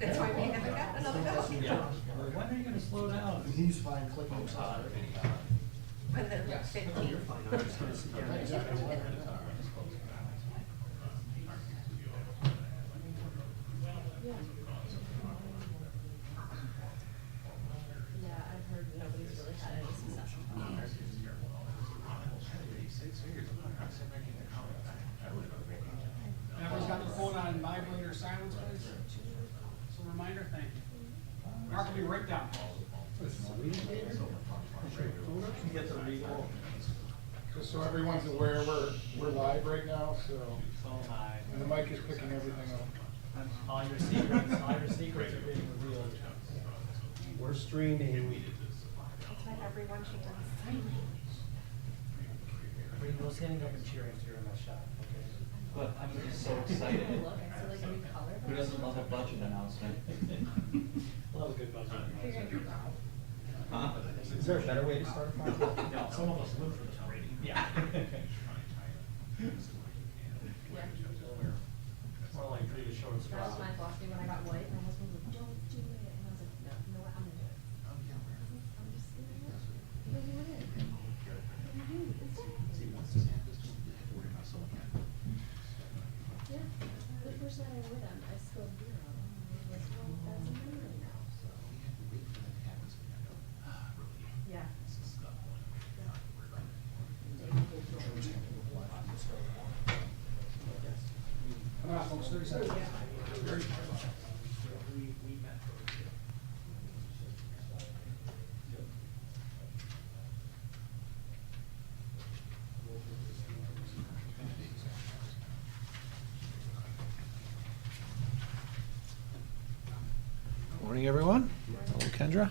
That's why we haven't got another dog. When are you gonna slow down? He's fine clicking himself. When they're 15. Yeah, I've heard nobody's really had any success. Everyone's got their phone on vibrate or silence, please? So reminder, thank you. Mark will be right down. Just so everyone's aware, we're live right now, so, and the mic is picking everything up. All your secrets are being revealed. We're streaming. That's why everyone should run silent. Everybody go standing up and cheering during that shot, okay? But I'm just so excited. Look, I see like a new color. Who doesn't love a budget announcement? Love a good budget. Huh? Is there a better way to start a project? No, some of us live for the rating. Yeah. More like pretty short That was straw. my philosophy when I got white. My husband was like, "Don't do it," and I was like, "No, you know what? I'm gonna do it." I'm just gonna do it. I'm gonna do it. Yeah, the first night I wore them, I spilled beer on them. And I was like, "Well, that's a memory now." So. Yeah. Come on, folks, 30 seconds. Morning, everyone. Hello, Kendra.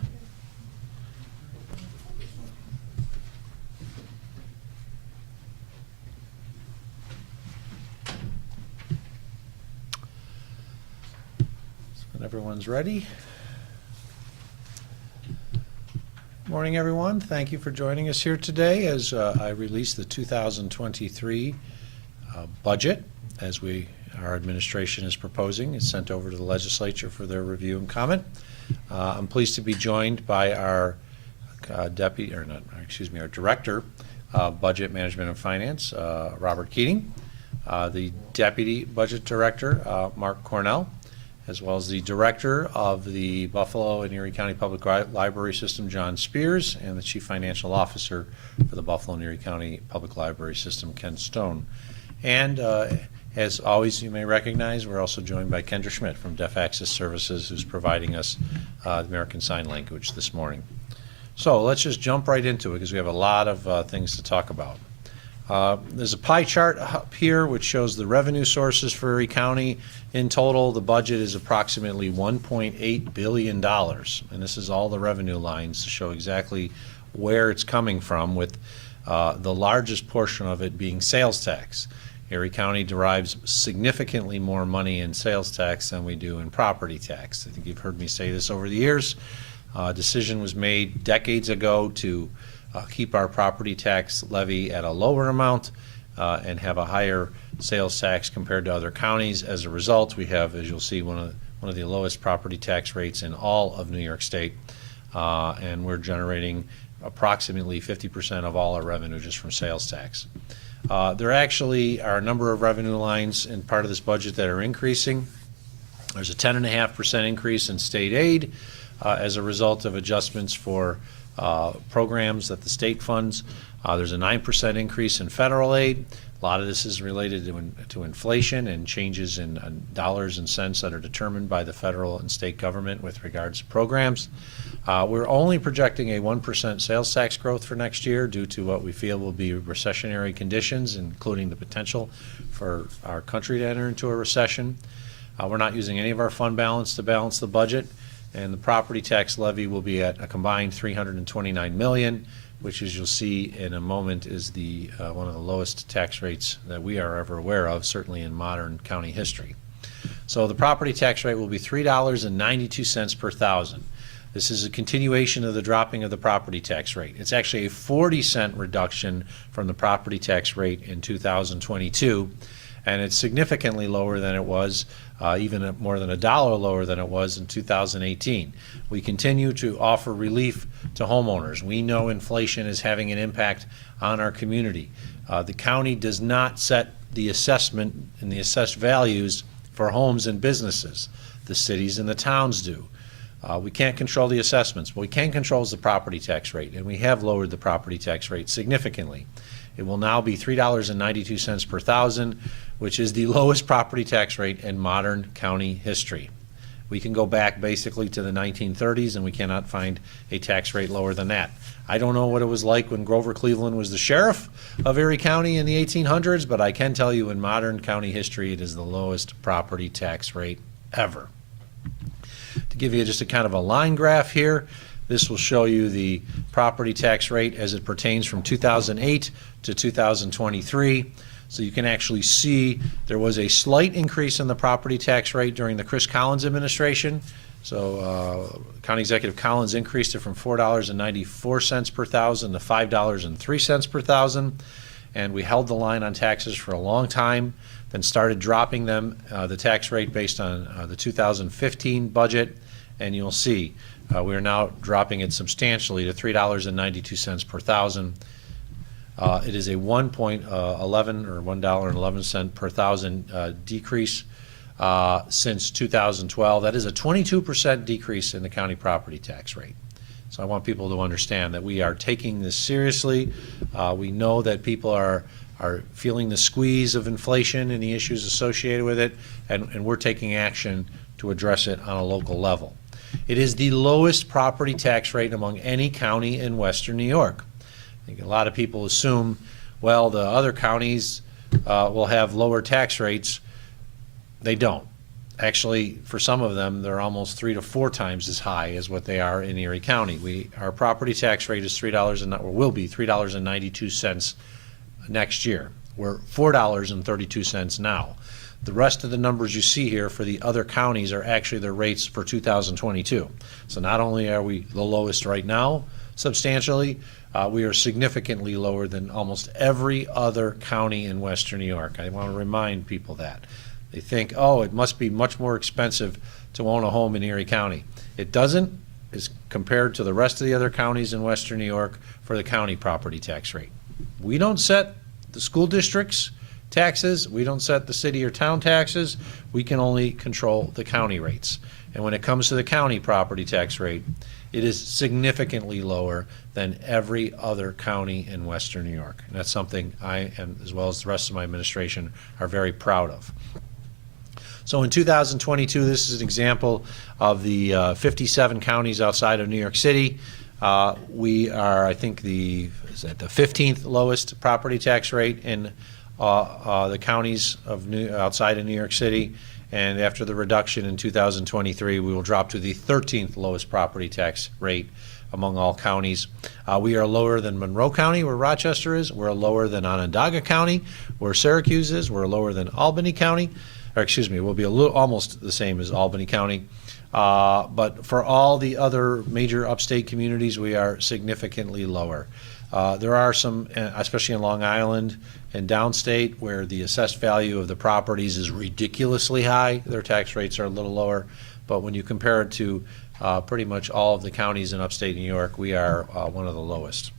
So when everyone's ready. Morning, everyone. Thank you for joining us here today as I release the 2023 budget as our administration is proposing. It's sent over to the legislature for their review and comment. I'm pleased to be joined by our our Director of Budget Management and Finance, Robert Keating, the Deputy Budget Director, Mark Cornell, as well as the Director of the Buffalo and Erie County Public Library System, John Spears, and the Chief Financial Officer for the Buffalo and Erie County Public Library System, Ken Stone. And as always, you may recognize, we're also joined by Kendra Schmidt from Deaf Access Services, who's providing us the American Sign Language this morning. So let's just jump right into it because we have a lot of things to talk about. There's a pie chart up here which shows the revenue sources for Erie County. In total, the budget is approximately $1.8 billion. And this is all the revenue lines to show exactly where it's coming from, with the largest portion of it being sales tax. Erie County derives significantly more money in sales tax than we do in property tax. I think you've heard me say this over the years. A decision was made decades ago to keep our property tax levy at a lower amount and have a higher sales tax compared to other counties. As a result, we have, as you'll see, one of the lowest property tax rates in all of New York State, and we're generating approximately 50% of all our revenue just from sales tax. There actually are a number of revenue lines in part of this budget that are increasing. There's a 10.5% increase in state aid as a result of adjustments for programs that the state funds. There's a 9% increase in federal aid. A lot of this is related to inflation and changes in dollars and cents that are determined by the federal and state government with regards to programs. We're only projecting a 1% sales tax growth for next year due to what we feel will be recessionary conditions, including the potential for our country to enter into a recession. We're not using any of our fund balance to balance the budget, and the property tax levy will be at a combined $329 million, which, as you'll see in a moment, is the one of the lowest tax rates that we are ever aware of, certainly in modern county history. So the property tax rate will be $3.92 per thousand. This is a continuation of the dropping of the property tax rate. It's actually a 40-cent reduction from the property tax rate in 2022, And it's significantly lower than it was, even more than $1 lower than it was in 2018. We continue to offer relief to homeowners. We know inflation is having an impact on our community. The county does not set the assessment and the assessed values for homes and businesses. The cities and the towns do. We can't control the assessments. What we can control is the property tax rate, and we have lowered the property tax rate significantly. It will now be $3.92 per thousand, which is the lowest property tax rate in modern county history. We can go back basically to the 1930s, and we cannot find a tax rate lower than that. I don't know what it was like when Grover Cleveland was the sheriff of Erie County in the 1800s, but I can tell you in modern county history, it is the lowest property tax rate ever. To give you just a kind of a line graph here, this will show you the property tax rate as it pertains from 2008 to 2023. So you can actually see there was a slight increase in the property tax rate during the Chris Collins administration. So County Executive Collins increased it from $4.94 per thousand to $5.03 per thousand. And we held the line on taxes for a long time, then started dropping them, the tax rate based on the 2015 budget. And you'll see we are now dropping it substantially to $3.92 per thousand. It is a 1.11 or $1.11 per thousand decrease since 2012. That is a 22% decrease in the county property tax rate. So I want people to understand that we are taking this seriously. We know that people are feeling the squeeze of inflation and the issues associated with it, and we're taking action to address it on a local level. It is the lowest property tax rate among any county in Western New York. I think a lot of people assume, well, the other counties will have lower tax rates. They don't. Actually, for some of them, they're almost 3 to 4 times as high as what they are in Erie County. Our property tax rate is will be $3.92 next year. We're $4.32 now. The rest of the numbers you see here for the other counties are actually their rates for 2022. So not only are we the lowest right now, substantially, we are significantly lower than almost every other county in Western New York. I want to remind people that. They think, oh, it must be much more expensive to own a home in Erie County. It doesn't, as compared to the rest of the other counties in Western New York for the county property tax rate. We don't set the school district's taxes. We don't set the city or town taxes. We can only control the county rates. And when it comes to the county property tax rate, it is significantly lower than every other county in Western New York. And that's something I, and as well as the rest of my administration, are very proud of. So in 2022, this is an example of the 57 counties outside of New York City. We are, I think, the 15th lowest property tax rate in the counties of outside of New York City. And after the reduction in 2023, we will drop to the 13th lowest property tax rate among all counties. We are lower than Monroe County, where Rochester is. We're lower than Onondaga County, where Syracuse is. We're lower than Albany County. Or excuse me, we'll be almost the same as Albany County. But for all the other major upstate communities, we are significantly lower. There are some, especially in Long Island and downstate, where the assessed value of the properties is ridiculously high. Their tax rates are a little lower. But when you compare it to pretty much all of the counties in upstate New York, we are one of the lowest.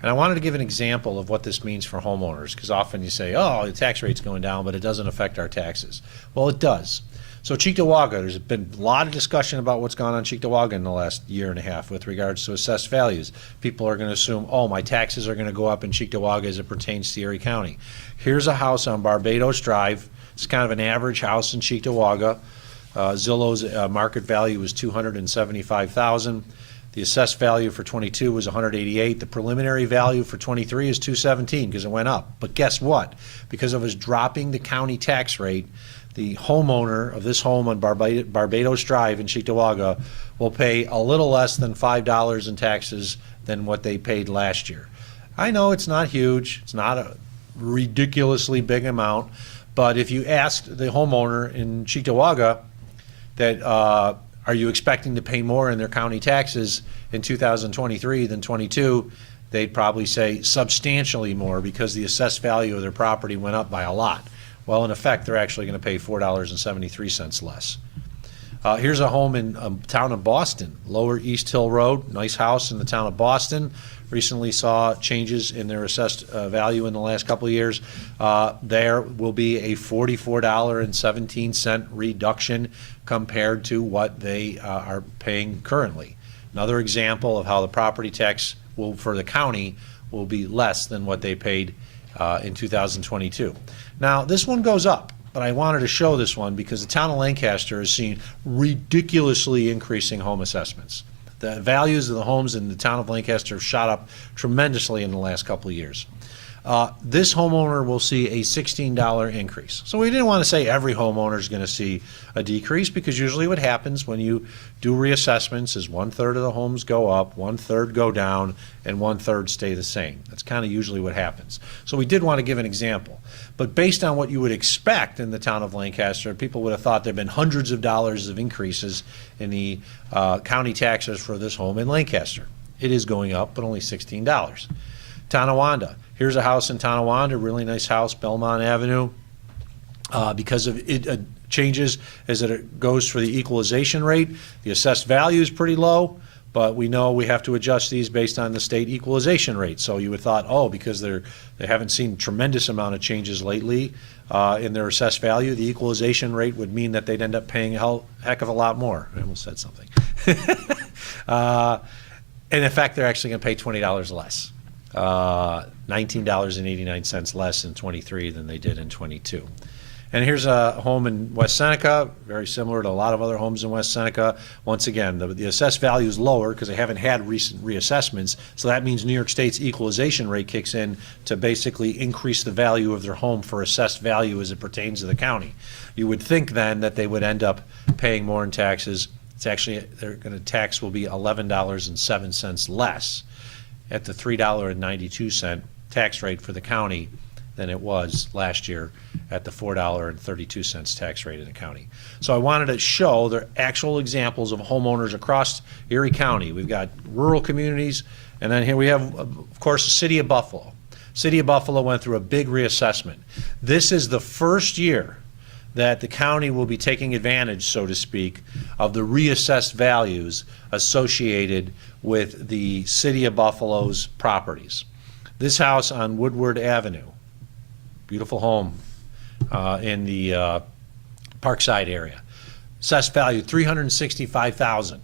And I wanted to give an example of what this means for homeowners, because often you say, oh, the tax rate's going down, but it doesn't affect our taxes. Well, it does. So Cheektowaga, there's been a lot of discussion about what's gone on Cheektowaga in the last year and a half with regards to assessed values. People are going to assume, oh, my taxes are going to go up in Cheektowaga as it pertains to Erie County. Here's a house on Barbados Drive. It's kind of an average house in Cheektowaga. Zillow's market value was $275,000. The assessed value for 22 was 188. The preliminary value for 23 is 217 because it went up. But guess what? Because of us dropping the county tax rate, the homeowner of this home on Barbados Drive in Cheektowaga will pay a little less than $5 in taxes than what they paid last year. I know it's not huge. It's not a ridiculously big amount. But if you asked the homeowner in Cheektowaga that are you expecting to pay more in their county taxes in 2023 than 22, they'd probably say substantially more because the assessed value of their property went up by a lot. Well, in effect, they're actually going to pay $4.73 less. Here's a home in town of Boston, Lower East Hill Road, nice house in the town of Boston. Recently saw changes in their assessed value in the last couple of years. There will be a $44.17 reduction compared to what they are paying currently. Another example of how the property tax will, for the county, will be less than what they paid in 2022. Now, this one goes up, but I wanted to show this one because the town of Lancaster has seen ridiculously increasing home assessments. The values of the homes in the town of Lancaster have shot up tremendously in the last couple of years. This homeowner will see a $16 increase. So we didn't want to say every homeowner is going to see a decrease, because usually what happens when you do reassessments is 1/3 of the homes go up, 1/3 go down, and 1/3 stay the same. That's kind of usually what happens. So we did want to give an example. But based on what you would expect in the town of Lancaster, people would have thought there have been hundreds of dollars of increases in the county taxes for this home in Lancaster. It is going up, but only $16. Tonawanda. Here's a house in Tonawanda, really nice house, Belmont Avenue. Because of it changes as it goes for the equalization rate, the assessed value is pretty low, but we know we have to adjust these based on the state equalization rate. So you would thought, oh, because they haven't seen tremendous amount of changes lately in their assessed value, the equalization rate would mean that they'd end up paying a heck of a lot more. I almost said something. And in fact, they're actually going to pay $20 less. $19.89 less in 23 than they did in 22. And here's a home in West Seneca, very similar to a lot of other homes in West Seneca. Once again, the assessed value is lower because they haven't had recent reassessments, so that means New York State's equalization rate kicks in to basically increase the value of their home for assessed value as it pertains to the county. You would think then that they would end up paying more in taxes. It's actually, tax will be $11.07 less at the $3.92 tax rate for the county than it was last year at the $4.32 tax rate in the county. So I wanted to show the actual examples of homeowners across Erie County. We've got rural communities, and then here we have, of course, the city of Buffalo. City of Buffalo went through a big reassessment. This is the first year that the county will be taking advantage, so to speak, of the reassessed values associated with the city of Buffalo's properties. This house on Woodward Avenue, beautiful home in the Parkside area. Assessed value, $365,000.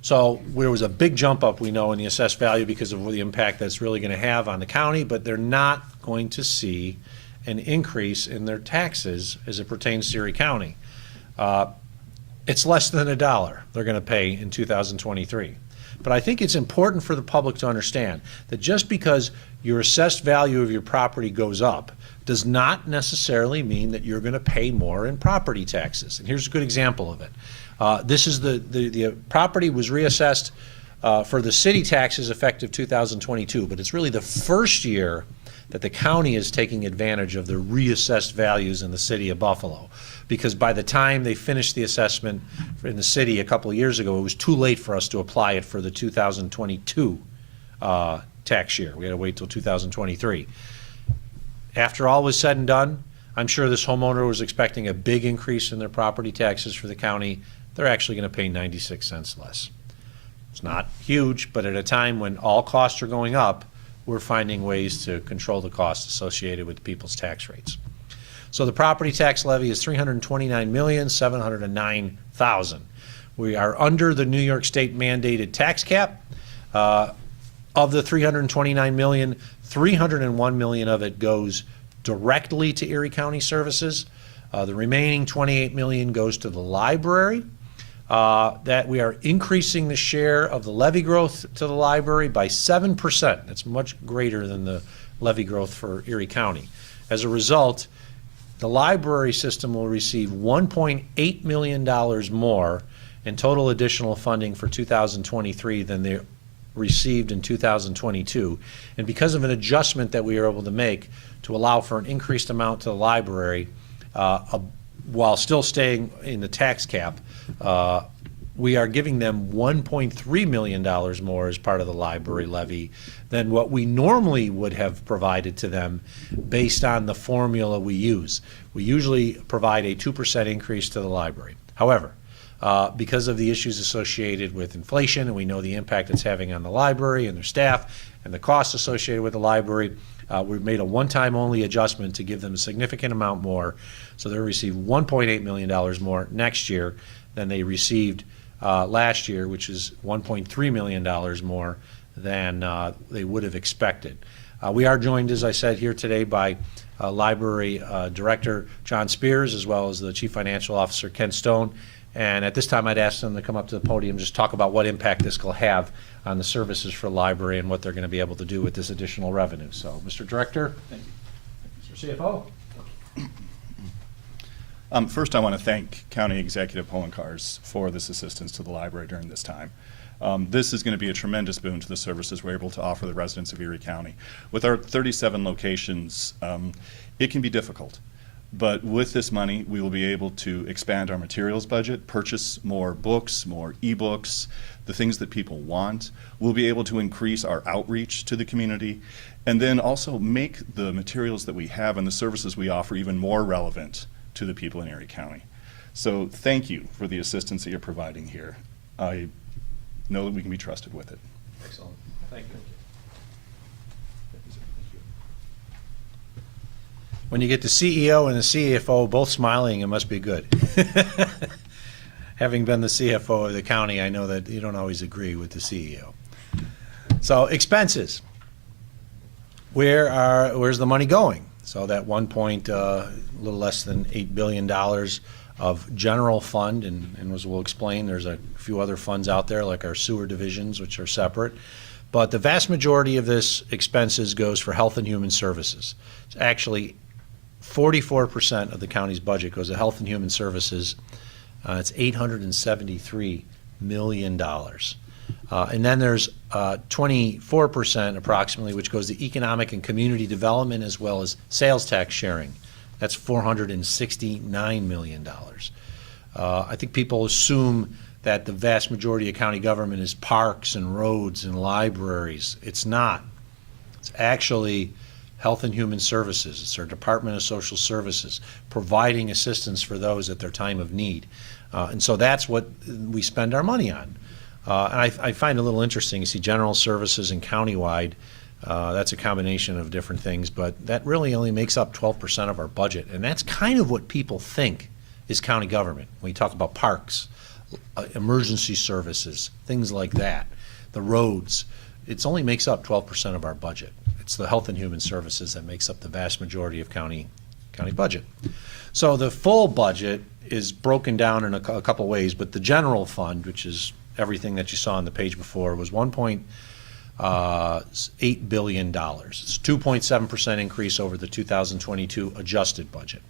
So there was a big jump up, we know, in the assessed value because of the impact that's really going to have on the county, but they're not going to see an increase in their taxes as it pertains to Erie County. It's less than $1 they're going to pay in 2023. But I think it's important for the public to understand that just because your assessed value of your property goes up does not necessarily mean that you're going to pay more in property taxes. And here's a good example of it. This is the property was reassessed for the city taxes effective 2022, but it's really the first year that the county is taking advantage of the reassessed values in the city of Buffalo. Because by the time they finished the assessment in the city a couple of years ago, it was too late for us to apply it for the 2022 tax year. We had to wait till 2023. After all was said and done, I'm sure this homeowner was expecting a big increase in their property taxes for the county. They're actually going to pay 96 cents less. It's not huge, but at a time when all costs are going up, we're finding ways to control the costs associated with people's tax rates. So the property tax levy is $329,709,000. We are under the New York State mandated tax cap. Of the $329 million, $301 million of it goes directly to Erie County Services. The remaining $28 million goes to the library. That we are increasing the share of the levy growth to the library by 7%. That's much greater than the levy growth for Erie County. As a result, the library system will receive $1.8 million more in total additional funding for 2023 than they received in 2022. And because of an adjustment that we were able to make to allow for an increased amount to the library while still staying in the tax cap, we are giving them $1.3 million more as part of the library levy than what we normally would have provided to them based on the formula we use. We usually provide a 2% increase to the library. However, because of the issues associated with inflation, and we know the impact it's having on the library and their staff and the costs associated with the library, we've made a one-time only adjustment to give them a significant amount more. So they'll receive $1.8 million more next year than they received last year, which is $1.3 million more than they would have expected. We are joined, as I said, here today by Library Director John Spears, as well as the Chief Financial Officer Ken Stone. And at this time, I'd ask them to come up to the podium, just talk about what impact this will have on the services for the library and what they're going to be able to do with this additional revenue. So, Mr. Director. Thank you. Mr. CFO. First, I want to thank County Executive Poloncarz for this assistance to the library during this time. This is going to be a tremendous boon to the services we're able to offer the residents of Erie County. With our 37 locations, it can be difficult. But with this money, we will be able to expand our materials budget, purchase more books, more e-books, the things that people want. We'll be able to increase our outreach to the community, and then also make the materials that we have and the services we offer even more relevant to the people in Erie County. So thank you for the assistance that you're providing here. I know that we can be trusted with it. Excellent. Thank you. When you get the CEO and the CFO both smiling, it must be good. Having been the CFO of the county, I know that you don't always agree with the CEO. So expenses. Where's the money going? So that little less than $8 billion of general fund, and as we'll explain, there's a few other funds out there like our sewer divisions, which are separate. But the vast majority of this expenses goes for health and human services. It's actually 44% of the county's budget goes to health and human services. It's $873 million. And then there's 24% approximately, which goes to economic and community development as well as sales tax sharing. That's $469 million. I think people assume that the vast majority of county government is parks and roads and libraries. It's not. It's actually Health and Human Services. It's our Department of Social Services, providing assistance for those at their time of need. And so that's what we spend our money on. And I find it a little interesting. You see general services and countywide. That's a combination of different things, but that really only makes up 12% of our budget. And that's kind of what people think is county government. When you talk about parks, emergency services, things like that, the roads, it only makes up 12% of our budget. It's the health and human services that makes up the vast majority of county budget. So the full budget is broken down in a couple ways, but the general fund, which is everything that you saw on the page before, was $1.8 billion. It's a 2.7% increase over the 2022 adjusted budget.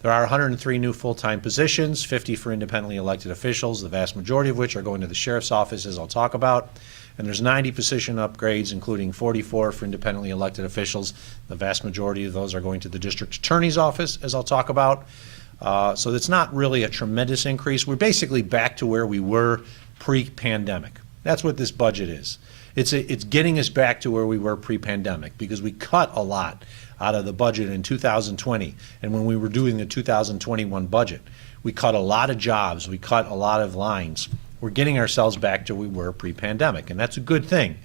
There are 103 new full-time positions, 50 for independently elected officials, the vast majority of which are going to the sheriff's office, as I'll talk about. And there's 90 position upgrades, including 44 for independently elected officials. The vast majority of those are going to the district attorney's office, as I'll talk about. So it's not really a tremendous increase. We're basically back to where we were pre-pandemic. That's what this budget is. It's getting us back to where we were pre-pandemic, because we cut a lot out of the budget in 2020. And when we were doing the 2021 budget, we cut a lot of jobs, we cut a lot of lines. We're getting ourselves back to where we were pre-pandemic, and that's a good thing,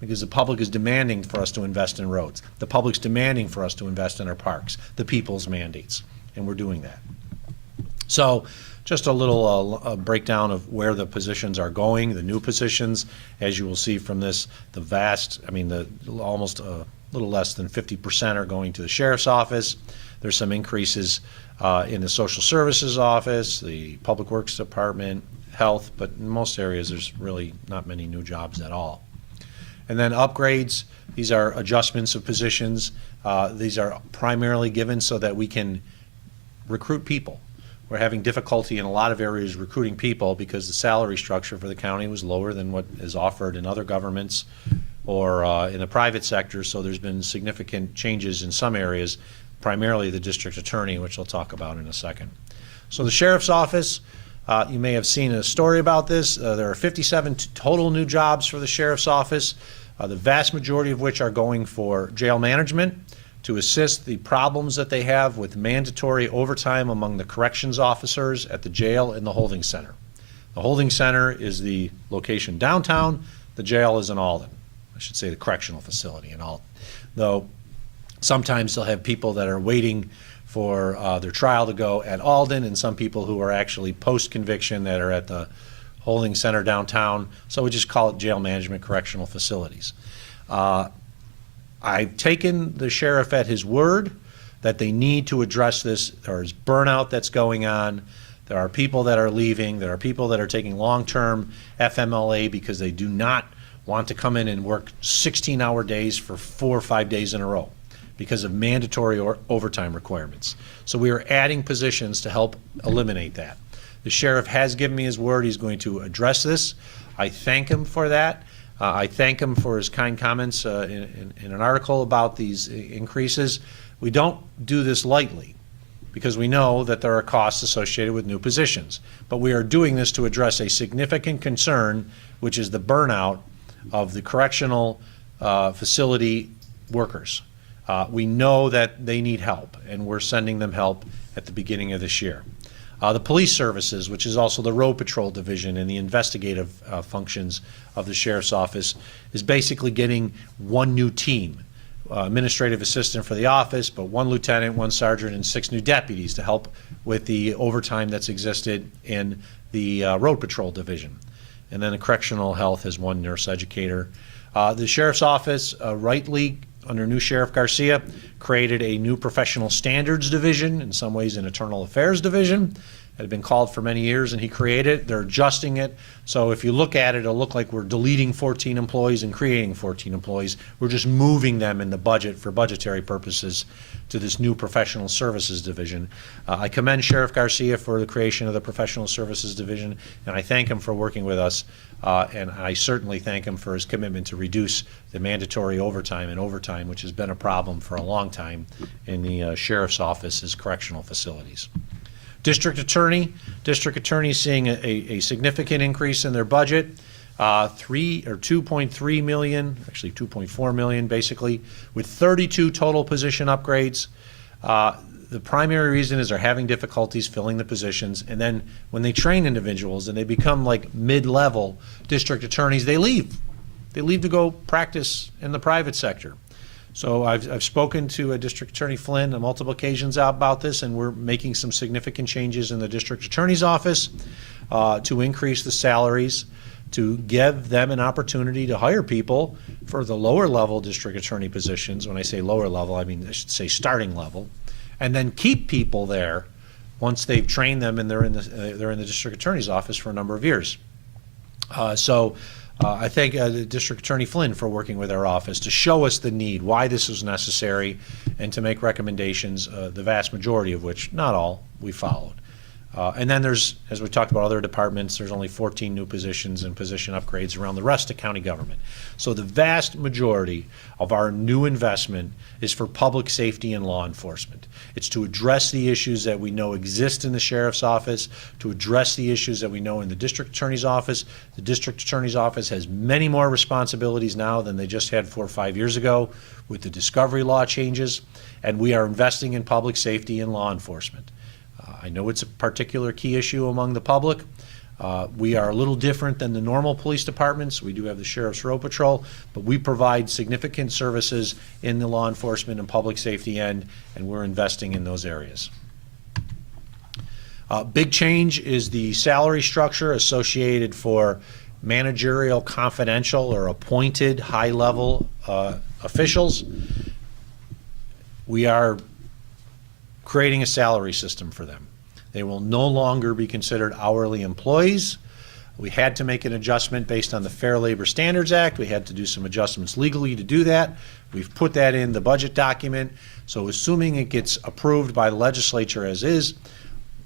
because the public is demanding for us to invest in roads. The public's demanding for us to invest in our parks, the people's mandates, and we're doing that. So just a little breakdown of where the positions are going, the new positions. As you will see from this, almost a little less than 50% are going to the sheriff's office. There's some increases in the social services office, the public works department, health, but in most areas there's really not many new jobs at all. And then upgrades, these are adjustments of positions. These are primarily given so that we can recruit people. We're having difficulty in a lot of areas recruiting people because the salary structure for the county was lower than what is offered in other governments or in the private sector, so there's been significant changes in some areas, primarily the district attorney, which I'll talk about in a second. So the sheriff's office, You may have seen a story about this. There are 57 total new jobs for the sheriff's office, the vast majority of which are going for jail management to assist the problems that they have with mandatory overtime among the corrections officers at the jail and the holding center. The holding center is the location downtown. The jail is in Alden. I should say the correctional facility in Alden. Though sometimes they'll have people that are waiting for their trial to go at Alden, and some people who are actually post-conviction that are at the holding center downtown. So we just call it jail management correctional facilities. I've taken the sheriff at his word that they need to address this. There is burnout that's going on. There are people that are leaving. There are people that are taking long-term FMLA because they do not want to come in and work 16-hour days for 4 or 5 days in a row because of mandatory overtime requirements. So we are adding positions to help eliminate that. The sheriff has given me his word he's going to address this. I thank him for that. I thank him for his kind comments in an article about these increases. We don't do this lightly because we know that there are costs associated with new positions. But we are doing this to address a significant concern, which is the burnout of the correctional facility workers. We know that they need help, and we're sending them help at the beginning of this year. The police services, which is also the road patrol division and the investigative functions of the sheriff's office, is basically getting one new team. Administrative assistant for the office, but 1 lieutenant, 1 sergeant, and 6 new deputies to help with the overtime that's existed in the road patrol division. And then the correctional health has 1 nurse educator. The sheriff's office, rightly, under new Sheriff Garcia, created a new professional standards division, in some ways an internal affairs division. It had been called for many years, and he created it. They're adjusting it. So if you look at it, it'll look like we're deleting 14 employees and creating 14 employees. We're just moving them in the budget for budgetary purposes to this new professional services division. I commend Sheriff Garcia for the creation of the professional services division, and I thank him for working with us. And I certainly thank him for his commitment to reduce the mandatory overtime, which has been a problem for a long time in the sheriff's office's correctional facilities. District attorney is seeing a significant increase in their budget, 2.3 million, actually 2.4 million basically, with 32 total position upgrades. The primary reason is they're having difficulties filling the positions, and then when they train individuals and they become like mid-level district attorneys, they leave. They leave to go practice in the private sector. So I've spoken to District Attorney Flynn on multiple occasions about this, and we're making some significant changes in the district attorney's office to increase the salaries, to give them an opportunity to hire people for the lower level district attorney positions. When I say lower level, I mean I should say starting level, and then keep people there once they've trained them and they're in the district attorney's office for a number of years. I thank the District Attorney Flynn for working with our office to show us the need, why this was necessary, and to make recommendations, the vast majority of which, not all, we followed. And then there's, as we talked about other departments, there's only 14 new positions and position upgrades around the rest of county government. So the vast majority of our new investment is for public safety and law enforcement. It's to address the issues that we know exist in the sheriff's office, to address the issues that we know in the district attorney's office. The district attorney's office has many more responsibilities now than they just had 4 or 5 years ago with the discovery law changes, and we are investing in public safety and law enforcement. I know it's a particular key issue among the public. We are a little different than the normal police departments. We do have the Sheriff's Road Patrol, but we provide significant services in the law enforcement and public safety end, and we're investing in those areas. Big change is the salary structure associated for managerial, confidential, or appointed high-level officials. We are creating a salary system for them. They will no longer be considered hourly employees. We had to make an adjustment based on the Fair Labor Standards Act. We had to do some adjustments legally to do that. We've put that in the budget document. So assuming it gets approved by the legislature as is,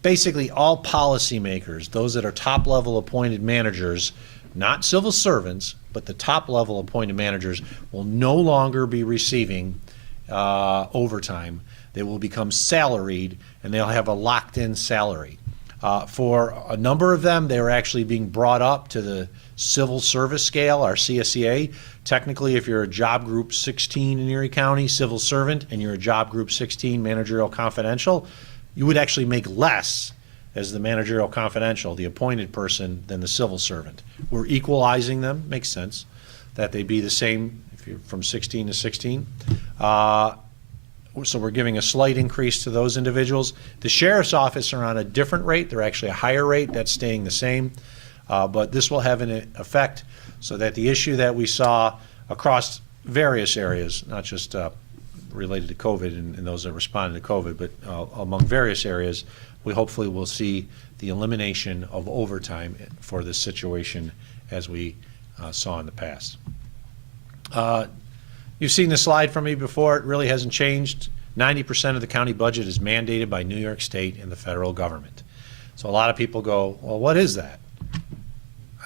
basically all policymakers, those that are top-level appointed managers, not civil servants, but the top-level appointed managers, will no longer be receiving overtime. They will become salaried, and they'll have a locked-in salary. For a number of them, they were actually being brought up to the civil service scale, our CSEA. Technically, if you're a job group 16 in Erie County, civil servant, and you're a job group 16, managerial confidential, you would actually make less as the managerial confidential, the appointed person, than the civil servant. We're equalizing them, makes sense, that they be the same if you're from 16 to 16. So we're giving a slight increase to those individuals. The sheriff's office are on a different rate. They're actually a higher rate. That's staying the same. But this will have an effect so that the issue that we saw across various areas, not just related to COVID and those that responded to COVID, but among various areas, we hopefully will see the elimination of overtime for this situation as we saw in the past. You've seen this slide from me before. It really hasn't changed. 90% of the county budget is mandated by New York State and the federal government. So a lot of people go, well, what is that?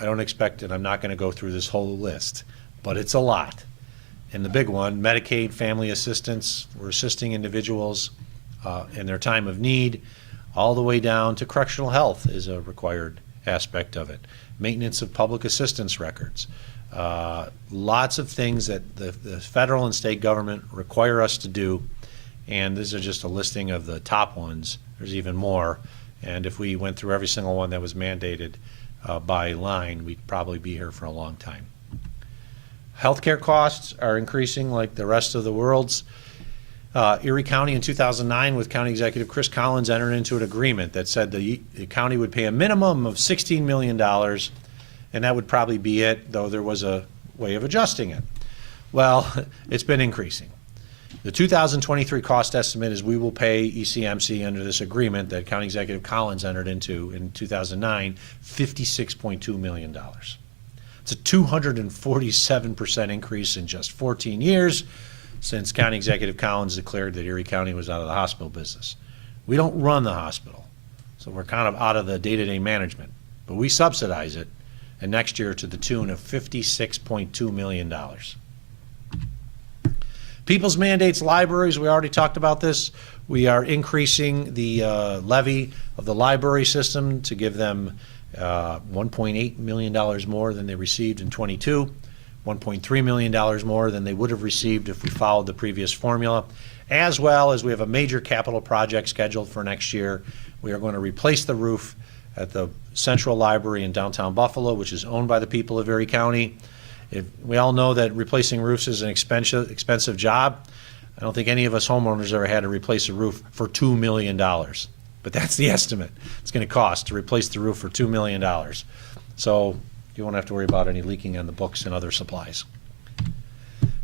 I don't expect it. I'm not going to go through this whole list, but it's a lot. And the big one, Medicaid, family assistance, we're assisting individuals in their time of need, all the way down to correctional health is a required aspect of it. Maintenance of public assistance records. Lots of things that the federal and state government require us to do, and these are just a listing of the top ones. There's even more, and if we went through every single one that was mandated by line, we'd probably be here for a long time. Healthcare costs are increasing like the rest of the world's. Erie County in 2009 with County Executive Chris Collins entered into an agreement that said the county would pay a minimum of $16 million, and that would probably be it, though there was a way of adjusting it. Well, it's been increasing. The 2023 cost estimate is we will pay ECMC under this agreement that County Executive Collins entered into in 2009, $56.2 million. It's a 247% increase in just 14 years since County Executive Collins declared that Erie County was out of the hospital business. We don't run the hospital, so we're kind of out of the day-to-day management, but we subsidize it, and next year to the tune of $56.2 million. People's mandates, libraries, we already talked about this. We are increasing the levy of the library system to give them $1.8 million more than they received in '22. $1.3 million more than they would have received if we followed the previous formula, as well as we have a major capital project scheduled for next year. We are going to replace the roof at the Central Library in downtown Buffalo, which is owned by the people of Erie County. We all know that replacing roofs is an expensive job. I don't think any of us homeowners ever had to replace a roof for $2 million, but that's the estimate it's going to cost to replace the roof for $2 million. So you won't have to worry about any leaking on the books and other supplies.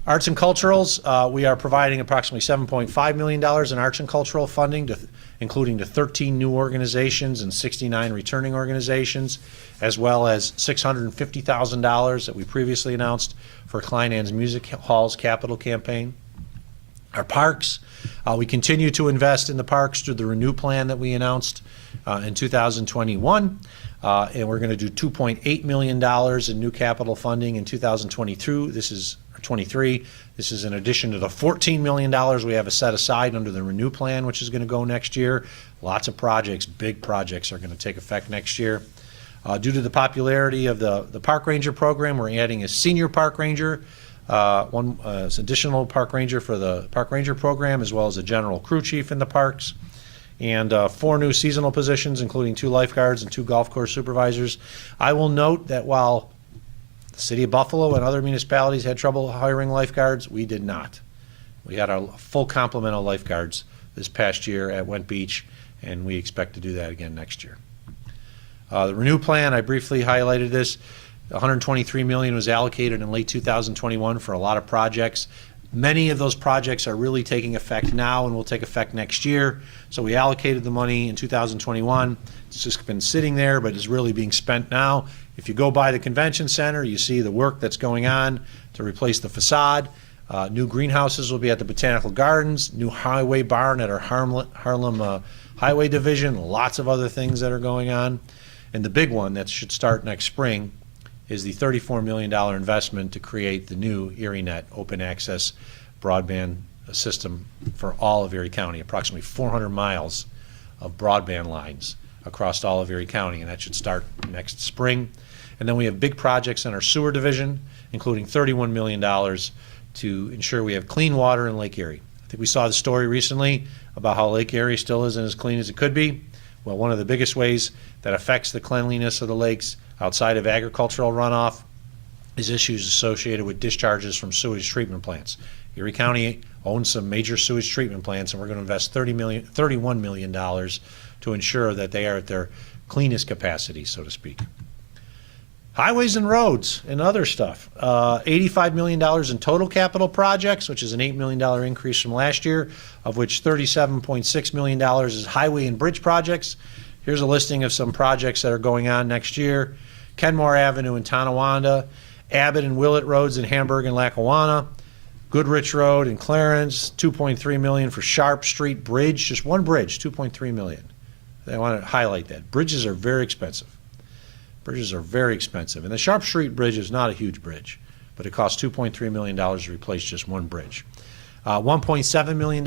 Arts and culturals, we are providing approximately $7.5 million in arts and cultural funding, including to 13 new organizations and 69 returning organizations, as well as $650,000 that we previously announced for Klein Ann's Music Hall's capital campaign. Our parks, we continue to invest in the parks through the Renew Plan that we announced in 2021. And we're going to do $2.8 million in new capital funding in 2022. This is 23. This is in addition to the $14 million we have set aside under the Renew Plan, which is going to go next year. Lots of projects, big projects, are going to take effect next year. Due to the popularity of the Park Ranger program, we're adding a senior park ranger, one additional park ranger for the Park Ranger program, as well as a general crew chief in the parks. And 4 new seasonal positions, including 2 lifeguards and 2 golf course supervisors. I will note that while the city of Buffalo and other municipalities had trouble hiring lifeguards, we did not. We had our full complement of lifeguards this past year at Went Beach, and we expect to do that again next year. The Renew Plan, I briefly highlighted this. $123 million was allocated in late 2021 for a lot of projects. Many of those projects are really taking effect now and will take effect next year. So we allocated the money in 2021. It's just been sitting there, but is really being spent now. If you go by the convention center, you see the work that's going on to replace the facade. New greenhouses will be at the Botanical Gardens, new highway barn at our Harlem Highway Division, lots of other things that are going on. And the big one that should start next spring is the $34 million investment to create the new ErieNet open access broadband system for all of Erie County. Approximately 400 miles of broadband lines across all of Erie County, and that should start next spring. And then we have big projects in our sewer division, including $31 million to ensure we have clean water in Lake Erie. I think we saw the story recently about how Lake Erie still isn't as clean as it could be. Well, one of the biggest ways that affects the cleanliness of the lakes outside of agricultural runoff is issues associated with discharges from sewage treatment plants. Erie County owns some major sewage treatment plants, and we're going to invest $31 million to ensure that they are at their cleanest capacity, so to speak. Highways and roads and other stuff. $85 million in total capital projects, which is an $8 million increase from last year, of which $37.6 million is highway and bridge projects. Here's a listing of some projects that are going on next year. Kenmore Avenue in Tonawanda, Abbott and Willett Roads in Hamburg and Lackawanna, Goodrich Road in Clarence, $2.3 million for Sharp Street Bridge, just one bridge, $2.3 million. I want to highlight that. Bridges are very expensive. Bridges are very expensive. And the Sharp Street Bridge is not a huge bridge, but it costs $2.3 million to replace just one bridge. $1.7 million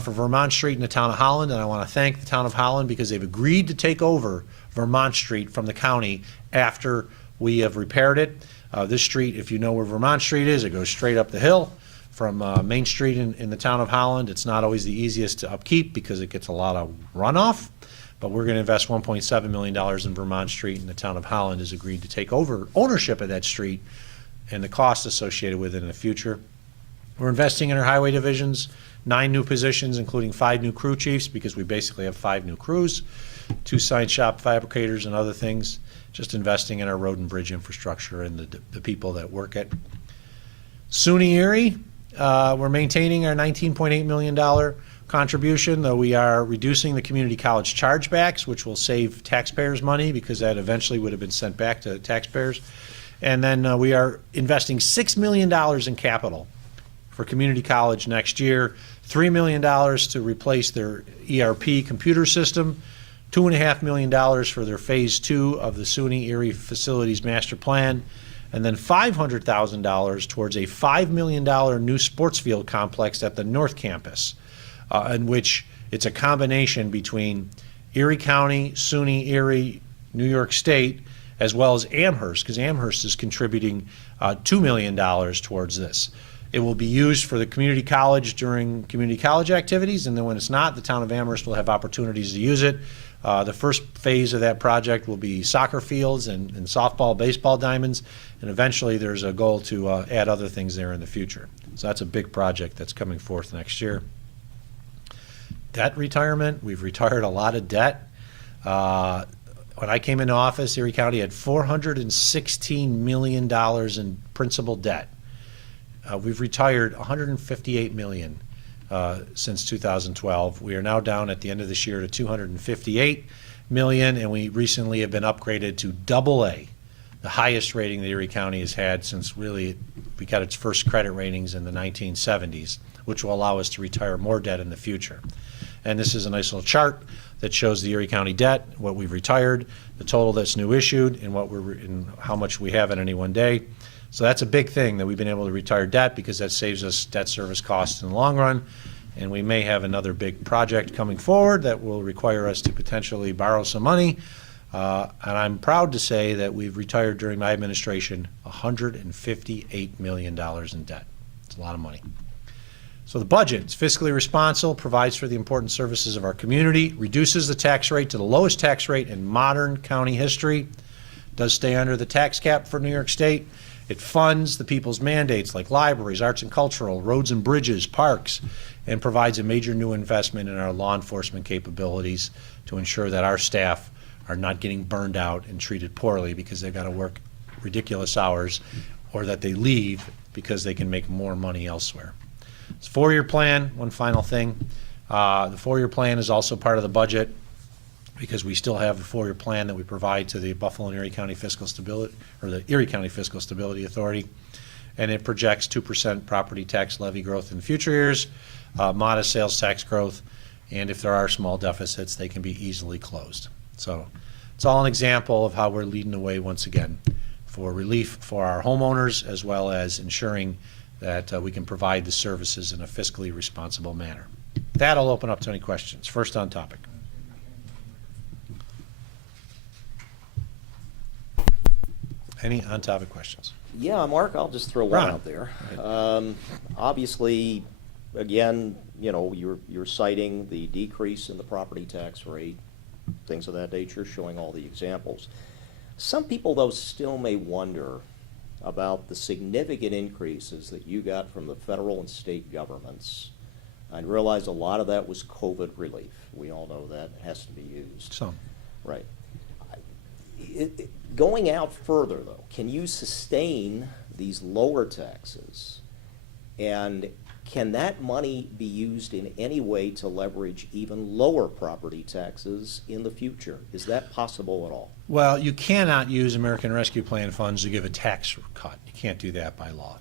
for Vermont Street in the town of Holland, and I want to thank the town of Holland because they've agreed to take over Vermont Street from the county after we have repaired it. This street, if you know where Vermont Street is, it goes straight up the hill from Main Street in the town of Holland. It's not always the easiest to upkeep because it gets a lot of runoff, but we're going to invest $1.7 million in Vermont Street, and the town of Holland has agreed to take over ownership of that street and the costs associated with it in the future. We're investing in our highway divisions, 9 new positions, including 5 new crew chiefs, because we basically have 5 new crews, 2 sign shop fabricators and other things, just investing in our road and bridge infrastructure and the people that work it. SUNY Erie, we're maintaining our $19.8 million contribution, though we are reducing the community college chargebacks, which will save taxpayers money because that eventually would have been sent back to taxpayers. And then we are investing $6 million in capital for community college next year, $3 million to replace their ERP computer system, $2.5 million for their phase 2 of the SUNY Erie Facilities Master Plan, and then $500,000 towards a $5 million new sports field complex at the North Campus, in which it's a combination between Erie County, SUNY Erie, New York State, as well as Amherst, because Amherst is contributing $2 million towards this. It will be used for the community college during community college activities, and then when it's not, the town of Amherst will have opportunities to use it. The first phase of that project will be soccer fields and softball, baseball diamonds, and eventually there's a goal to add other things there in the future. So that's a big project that's coming forth next year. Debt retirement, we've retired a lot of debt. When I came into office, Erie County had $416 million in principal debt. We've retired $158 million since 2012. We are now down at the end of this year to $258 million, and we recently have been upgraded to AA, the highest rating that Erie County has had since really we got its first credit ratings in the 1970s, which will allow us to retire more debt in the future. And this is a nice little chart that shows the Erie County debt, what we've retired, the total that's new issued, and and how much we have at any one day. So that's a big thing that we've been able to retire debt because that saves us debt service costs in the long run. And we may have another big project coming forward that will require us to potentially borrow some money. And I'm proud to say that we've retired during my administration $158 million in debt. It's a lot of money. So the budget, it's fiscally responsible, provides for the important services of our community, reduces the tax rate to the lowest tax rate in modern county history, does stay under the tax cap for New York State. It funds the people's mandates like libraries, arts and cultural, roads and bridges, parks, and provides a major new investment in our law enforcement capabilities to ensure that our staff are not getting burned out and treated poorly because they've got to work ridiculous hours, or that they leave because they can make more money elsewhere. It's a 4-year plan. One final thing. The 4-year plan is also part of the budget because we still have a 4-year plan that we provide to the Buffalo and Erie County Fiscal Stability, or the Erie County Fiscal Stability Authority, and it projects 2% property tax levy growth in future years, modest sales tax growth, and if there are small deficits, they can be easily closed. So it's all an example of how we're leading the way once again for relief for our homeowners, as well as ensuring that we can provide the services in a fiscally responsible manner. That I'll open up to any questions. First on topic. Any on-topic questions? Yeah, Mark, I'll just throw one Ron. out there. Obviously, again, you know, you're citing the decrease in the property tax rate, things of that nature, showing all the examples. Some people, though, still may wonder about the significant increases that you got from the federal and state governments. I realize a lot of that was COVID relief. We all know that has to be used. Some. Right. Going out further, though, can you sustain these lower taxes? And can that money be used in any way to leverage even lower property taxes in the future? Is that possible at all? Well, you cannot use American Rescue Plan funds to give a tax cut. You can't do that by law.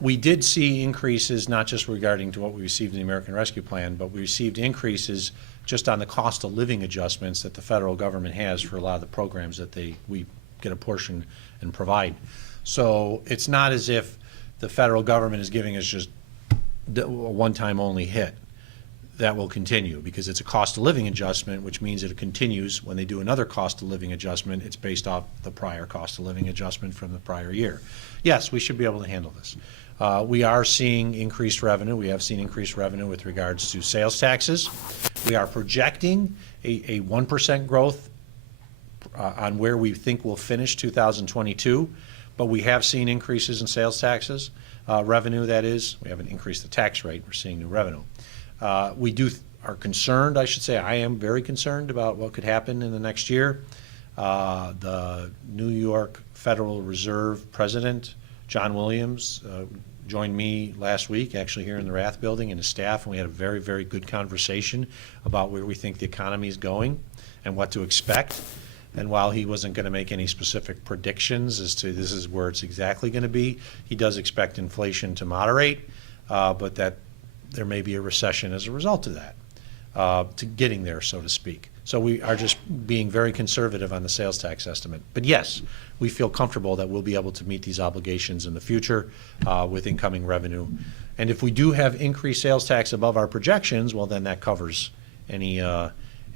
We did see increases, not just regarding to what we received in the American Rescue Plan, but we received increases just on the cost of living adjustments that the federal government has for a lot of the programs that we get a portion and provide. So it's not as if the federal government is giving us just a one-time only hit. That will continue because it's a cost of living adjustment, which means it continues. When they do another cost of living adjustment, it's based off the prior cost of living adjustment from the prior year. Yes, we should be able to handle this. We are seeing increased revenue. We have seen increased revenue with regards to sales taxes. We are projecting a 1% growth on where we think we'll finish 2022, but we have seen increases in sales taxes, revenue that is. We haven't increased the tax rate. We're seeing new revenue. We are concerned, I should say, I am very concerned about what could happen in the next year. The New York Federal Reserve President, John Williams, joined me last week, actually here in the Rath Building, and his staff, and we had a very, very good conversation about where we think the economy is going and what to expect. And while he wasn't going to make any specific predictions as to this is where it's exactly going to be, he does expect inflation to moderate, but that there may be a recession as a result of that, to getting there, so to speak. So we are just being very conservative on the sales tax estimate. But yes, we feel comfortable that we'll be able to meet these obligations in the future with incoming revenue. And if we do have increased sales tax above our projections, well, then that covers any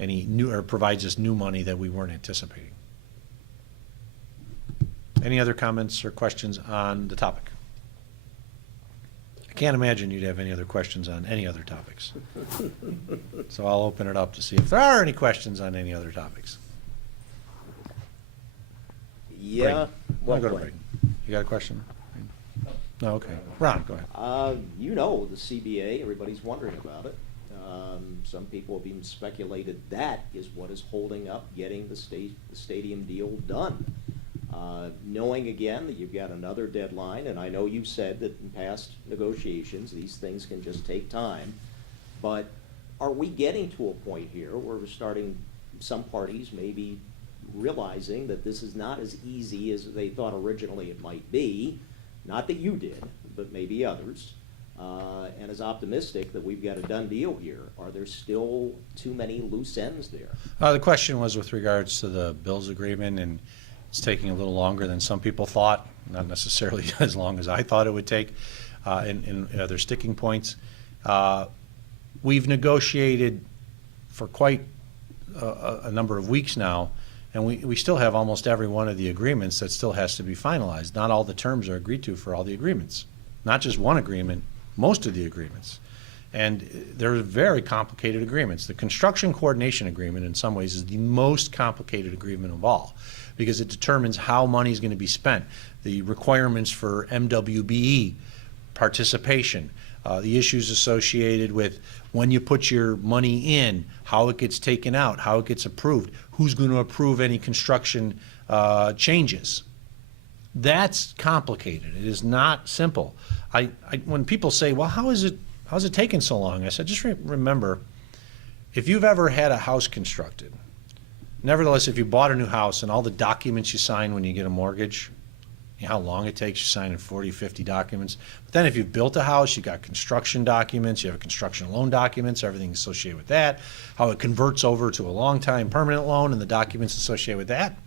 new, or provides us new money that we weren't anticipating. Any other comments or questions on the topic? I can't imagine you'd have any other questions on any other topics. So I'll open it up to see if there are any questions on any other topics. Yeah. Well, go to Braden. You got a question? No, okay. Ron, go ahead. You know, the CBA, everybody's wondering about it. Some people have even speculated that is what is holding up getting the stadium deal done. Knowing again that you've got another deadline, and I know you've said that in past negotiations these things can just take time, but are we getting to a point here where we're starting, some parties maybe realizing that this is not as easy as they thought originally it might be, not that you did, but maybe others, and is optimistic that we've got a done deal here? Are there still too many loose ends there? The question was with regards to the Bills agreement, and it's taking a little longer than some people thought, not necessarily as long as I thought it would take, in other sticking points. We've negotiated for quite a number of weeks now, and we still have almost every one of the agreements that still has to be finalized. Not all the terms are agreed to for all the agreements. Not just one agreement, most of the agreements. And they're very complicated agreements. The construction coordination agreement in some ways is the most complicated agreement of all, because it determines how money is going to be spent, the requirements for MWBE participation, the issues associated with when you put your money in, how it gets taken out, how it gets approved, who's going to approve any construction changes. That's complicated. It is not simple. When people say, well, how's it taking so long? I said, just remember, if you've ever had a house constructed, nevertheless, if you bought a new house and all the documents you sign when you get a mortgage, you know how long it takes, you sign in 40, 50 documents. But then if you've built a house, you got construction documents, you have construction loan documents, everything associated with that, how it converts over to a long-time permanent loan and the documents associated with that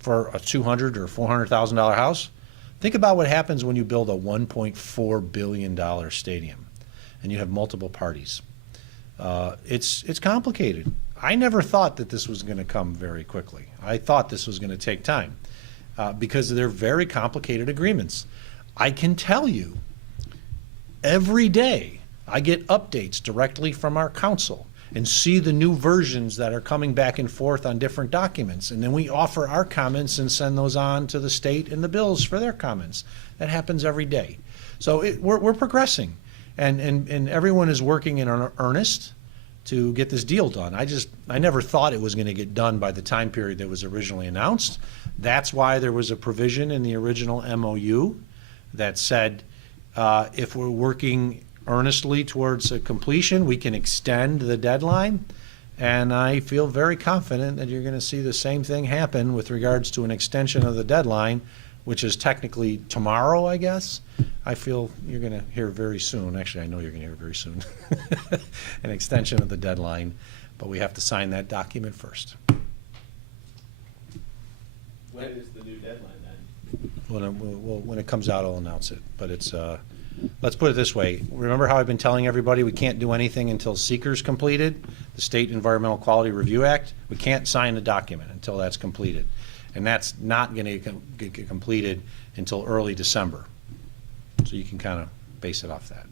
for a $200,000 or $400,000 house. Think about what happens when you build a $1.4 billion stadium and you have multiple parties. It's complicated. I never thought that this was going to come very quickly. I thought this was going to take time. because they're very complicated agreements. I can tell you, every day I get updates directly from our council and see the new versions that are coming back and forth on different documents. And then we offer our comments and send those on to the state and the bills for their comments. That happens every day. So we're progressing, and everyone is working in earnest to get this deal done. I never thought it was going to get done by the time period that was originally announced. That's why there was a provision in the original MOU that said if we're working earnestly towards a completion, we can extend the deadline. And I feel very confident that you're going to see the same thing happen with regards to an extension of the deadline, which is technically tomorrow, I guess. I feel you're going to hear very soon. Actually, I know you're going to hear very soon. An extension of the deadline, but we have to sign that document first. When is the new deadline then? When it comes out, I'll announce it. But it's, let's put it this way. Remember how I've been telling everybody we can't do anything until seeker's completed? The State Environmental Quality Review Act, we can't sign a document until that's completed. And that's not going to get completed until early December. So you can kind of base it off that.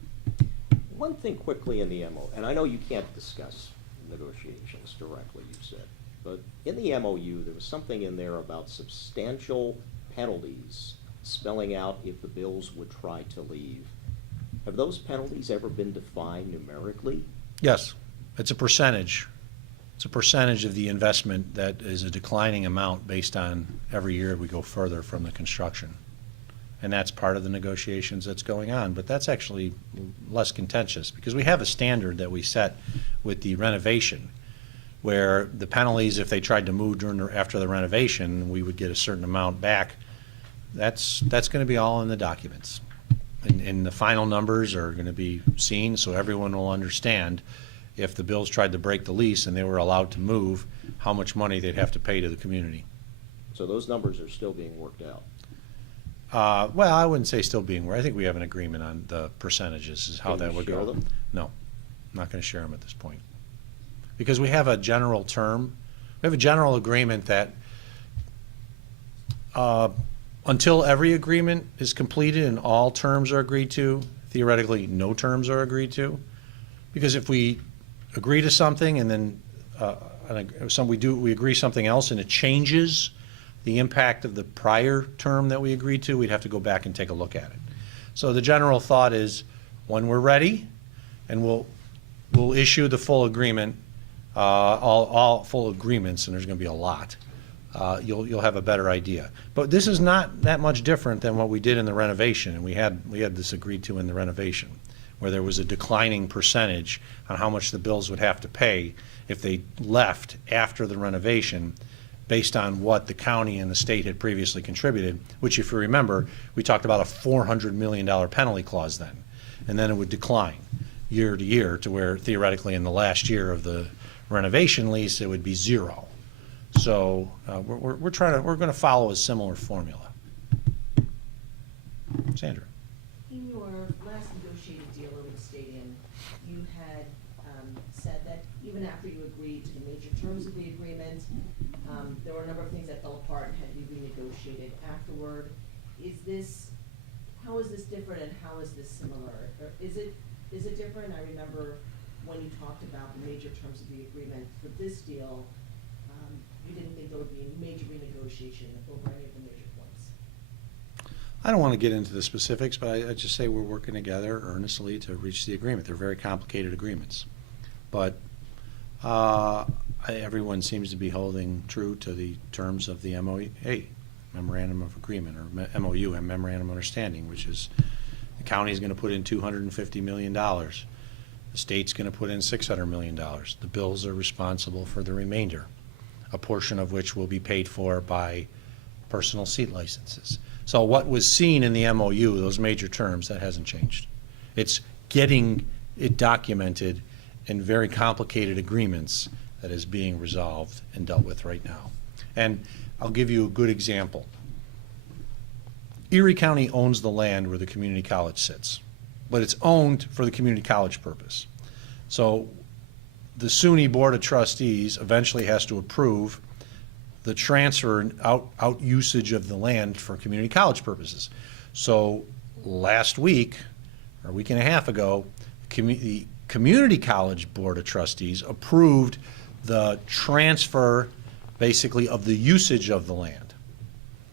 One thing quickly in the MOU, and I know you can't discuss negotiations directly, you said, but in the MOU, there was something in there about substantial penalties spelling out if the bills would try to leave. Have those penalties ever been defined numerically? Yes, it's a percentage. It's a percentage of the investment that is a declining amount based on every year we go further from the construction. And that's part of the negotiations that's going on. But that's actually less contentious because we have a standard that we set with the renovation where the penalties, if they tried to move during or after the renovation, we would get a certain amount back. That's going to be all in the documents. And the final numbers are going to be seen so everyone will understand if the bills tried to break the lease and they were allowed to move, how much money they'd have to pay to the community. So those numbers are still being worked out? Well, I wouldn't say still being worked. I think we have an agreement on the percentages is how Can that you would share go. them? No, I'm not going to share them at this point. Because we have a general term. We have a general agreement that until every agreement is completed and all terms are agreed to, theoretically no terms are agreed to. Because if we agree to something and then we agree something else and it changes the impact of the prior term that we agreed to, we'd have to go back and take a look at it. So the general thought is when we're ready and we'll issue the full agreement, all full agreements, and there's going to be a lot. You'll have a better idea. But this is not that much different than what we did in the renovation, and we had this agreed to in the renovation, where there was a declining percentage on how much the bills would have to pay if they left after the renovation based on what the county and the state had previously contributed, which if you remember, we talked about a $400 million penalty clause then. And then it would decline year to year to where theoretically in the last year of the renovation lease, it would be zero. So we're going to follow a similar formula. Sandra. In your last negotiated deal over the stadium, you had said that even after you agreed to the major terms of the agreement, there were a number of things that fell apart and had to be renegotiated afterward. How is this different and how is this similar? Or is it different? I remember when you talked about the major terms of the agreement for this deal, you didn't think there would be a major renegotiation over any of the major points. I don't want to get into the specifics, but I just say we're working together earnestly to reach the agreement. They're very complicated agreements. But everyone seems to be holding true to the terms of the MOA, Memorandum of Agreement, or MOU, and Memorandum of Understanding, which is the county is going to put in $250 million. The state's going to put in $600 million. The bills are responsible for the remainder, a portion of which will be paid for by personal seat licenses. So what was seen in the MOU, those major terms, that hasn't changed. It's getting it documented in very complicated agreements that is being resolved and dealt with right now. And I'll give you a good example. Erie County owns the land where the community college sits, but it's owned for the community college purpose. So the SUNY Board of Trustees eventually has to approve the transfer and out usage of the land for community college purposes. So last week, or a week and a half ago, the Community College Board of Trustees approved the transfer, basically, of the usage of the land.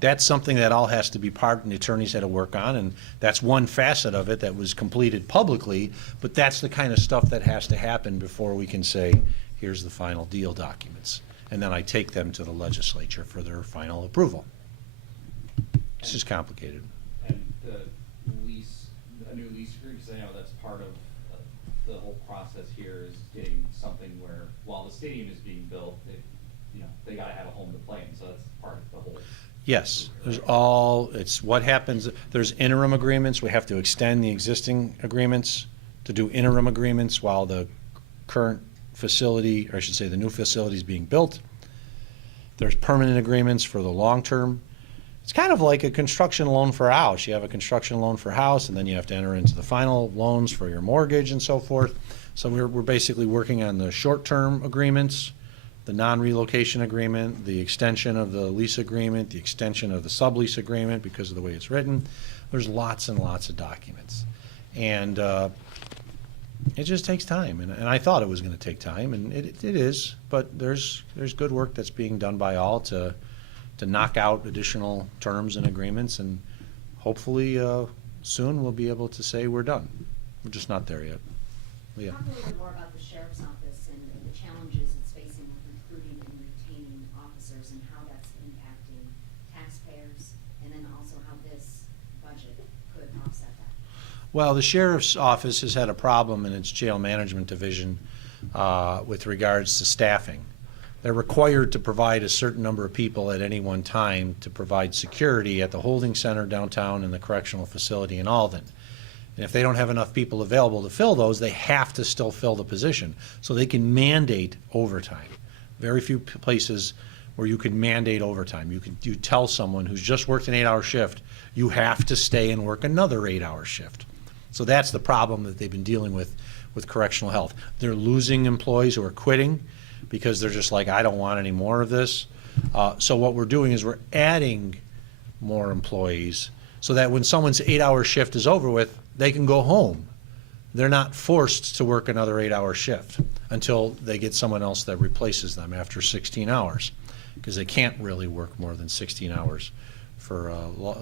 That's something that all has to be part, and the attorneys had to work on, and that's one facet of it that was completed publicly, but that's the kind of stuff that has to happen before we can say, here's the final deal documents. And then I take them to the legislature for their final approval. This is complicated. And the lease, a new lease agreement, because I know that's part of the whole process here is getting something where, while the stadium is being built, they gotta have a home to play in, so that's part of the whole. Yes, it's what happens, there's interim agreements, we have to extend the existing agreements to do interim agreements while the current facility, or I should say the new facility is being built. There's permanent agreements for the long term. It's kind of like a construction loan for a house. You have a construction loan for a house, and then you have to enter into the final loans for your mortgage and so forth. So we're basically working on the short-term agreements, the non-relocation agreement, the extension of the lease agreement, the extension of the sublease agreement because of the way it's written. There's lots and lots of documents. And it just takes time. And I thought it was going to take time, and it is. But there's good work that's being done by all to knock out additional terms and agreements, and hopefully soon we'll be able to say we're done. We're just not there yet. Leah. Talk a little bit more about the sheriff's office and the challenges it's facing with recruiting and retaining officers and how that's impacting taxpayers, and then also how this budget could offset that. Well, the sheriff's office has had a problem in its jail management division with regards to staffing. They're required to provide a certain number of people at any one time to provide security at the holding center downtown and the correctional facility in Alden. And if they don't have enough people available to fill those, they have to still fill the position. So they can mandate overtime. Very few places where you can mandate overtime. You tell someone who's just worked an 8-hour shift, you have to stay and work another 8-hour shift. So that's the problem that they've been dealing with correctional health. They're losing employees who are quitting because they're just like, I don't want any more of this. So what we're doing is we're adding more employees so that when someone's 8-hour shift is over with, they can go home. They're not forced to work another 8-hour shift until they get someone else that replaces them after 16 hours, because they can't really work more than 16 hours for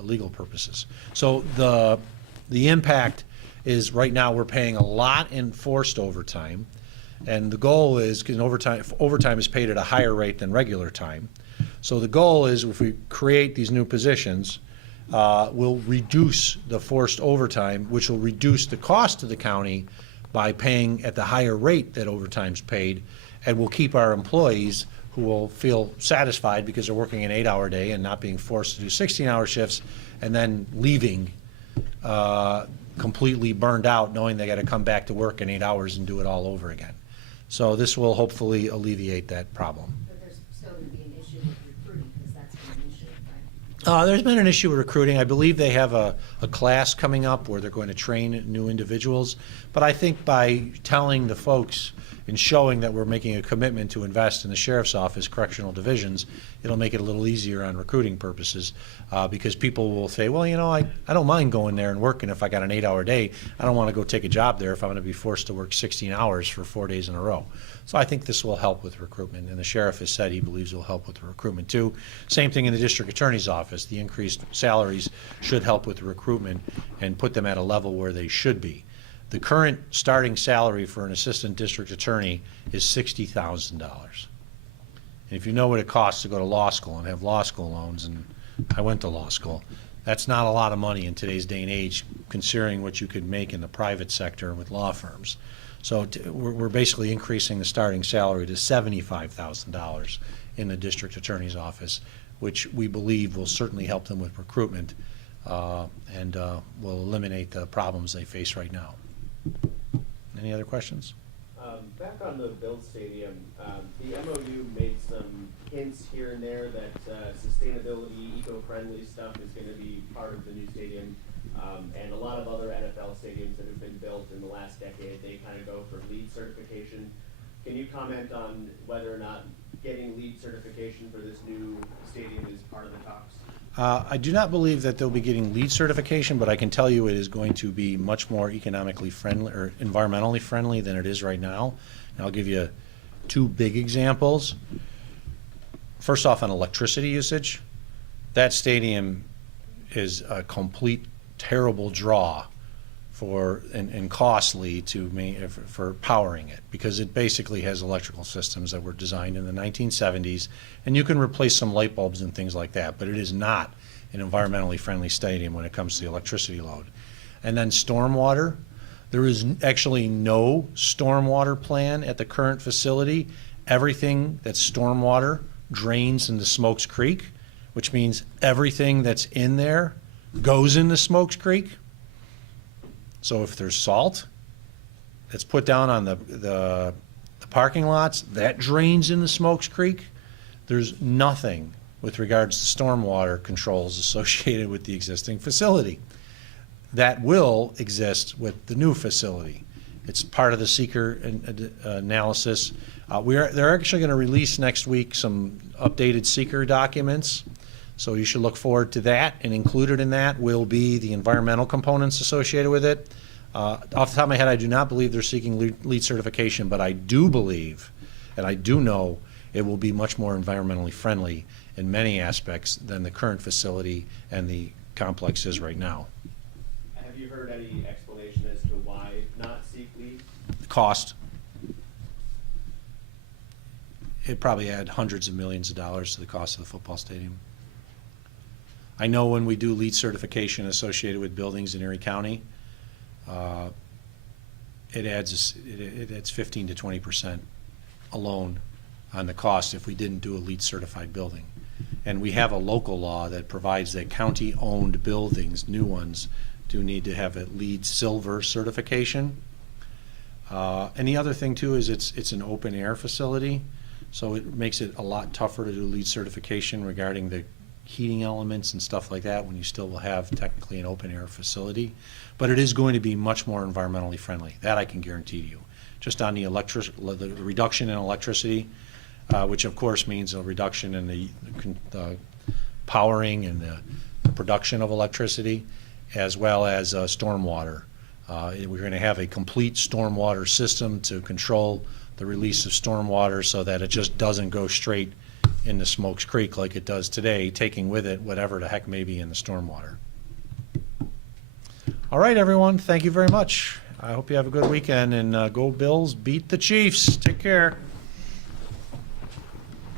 legal purposes. So the impact is right now we're paying a lot in forced overtime, and the goal is, because overtime is paid at a higher rate than regular time. So the goal is, if we create these new positions, we'll reduce the forced overtime, which will reduce the cost to the county by paying at the higher rate that overtime's paid, and we'll keep our employees who will feel satisfied because they're working an 8-hour day and not being forced to do 16-hour shifts and then leaving completely burned out, knowing they got to come back to work in 8 hours and do it all over again. So this will hopefully alleviate that problem. But there's still going to be an issue with recruiting, because that's been an issue, right? There's been an issue with recruiting. I believe they have a class coming up where they're going to train new individuals. But I think by telling the folks and showing that we're making a commitment to invest in the sheriff's office, correctional divisions, it'll make it a little easier on recruiting purposes, because people will say, well, you know, I don't mind going there and working if I got an 8-hour day. I don't want to go take a job there if I'm going to be forced to work 16 hours for 4 days in a row. So I think this will help with recruitment, and the sheriff has said he believes it will help with recruitment too. Same thing in the district attorney's office. The increased salaries should help with recruitment and put them at a level where they should be. The current starting salary for an assistant district attorney is $60,000. And if you know what it costs to go to law school and have law school loans, and I went to law school, that's not a lot of money in today's day and age, considering what you could make in the private sector with law firms. So we're basically increasing the starting salary to $75,000 in the district attorney's office, which we believe will certainly help them with recruitment and will eliminate the problems they face right now. Any other questions? Back on the build stadium, the MOU made some hints here and there that sustainability, eco-friendly stuff is going to be part of the new stadium, and a lot of other NFL stadiums that have been built in the last decade, they kind of go for LEED certification. Can you comment on whether or not getting LEED certification for this new stadium is part of the talks? I do not believe that they'll be getting LEED certification, but I can tell you it is going to be much more economically friendly or environmentally friendly than it is right now. And I'll give you two big examples. First off, on electricity usage, that stadium is a complete terrible draw for and costly for powering it, because it basically has electrical systems that were designed in the 1970s, and you can replace some light bulbs and things like that, but it is not an environmentally friendly stadium when it comes to the electricity load. And then stormwater, there is actually no stormwater plan at the current facility. Everything that's stormwater drains into Smokes Creek, which means everything that's in there goes into Smokes Creek. So if there's salt that's put down on the parking lots, that drains into Smokes Creek. There's nothing with regards to stormwater controls associated with the existing facility. That will exist with the new facility. It's part of the seeker analysis. They're actually going to release next week some updated seeker documents. So you should look forward to that, and included in that will be the environmental components associated with it. Off the top of my head, I do not believe they're seeking LEED certification, but I do believe, and I do know, it will be much more environmentally friendly in many aspects than the current facility and the complex is right now. Have you heard any explanation as to why not seek LEED? Cost. It probably add hundreds of millions of dollars to the cost of the football stadium. I know when we do LEED certification associated with buildings in Erie County, it adds 15 to 20% alone on the cost if we didn't do a LEED certified building. And we have a local law that provides that county-owned buildings, new ones, do need to have a LEED Silver certification. And the other thing too is it's an open air facility, so it makes it a lot tougher to do LEED certification regarding the heating elements and stuff like that when you still will have technically an open air facility. But it is going to be much more environmentally friendly. That I can guarantee you. Just on the reduction in electricity, which of course means a reduction in the powering and the production of electricity, as well as stormwater. We're going to have a complete stormwater system to control the release of stormwater so that it just doesn't go straight into Smokes Creek like it does today, taking with it whatever the heck may be in the stormwater. All right, everyone, thank you very much. I hope you have a good weekend, and go Bills, beat the Chiefs. Take care.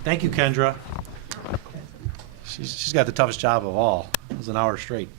Thank you, Kendra. She's got the toughest job of all. It was an hour straight.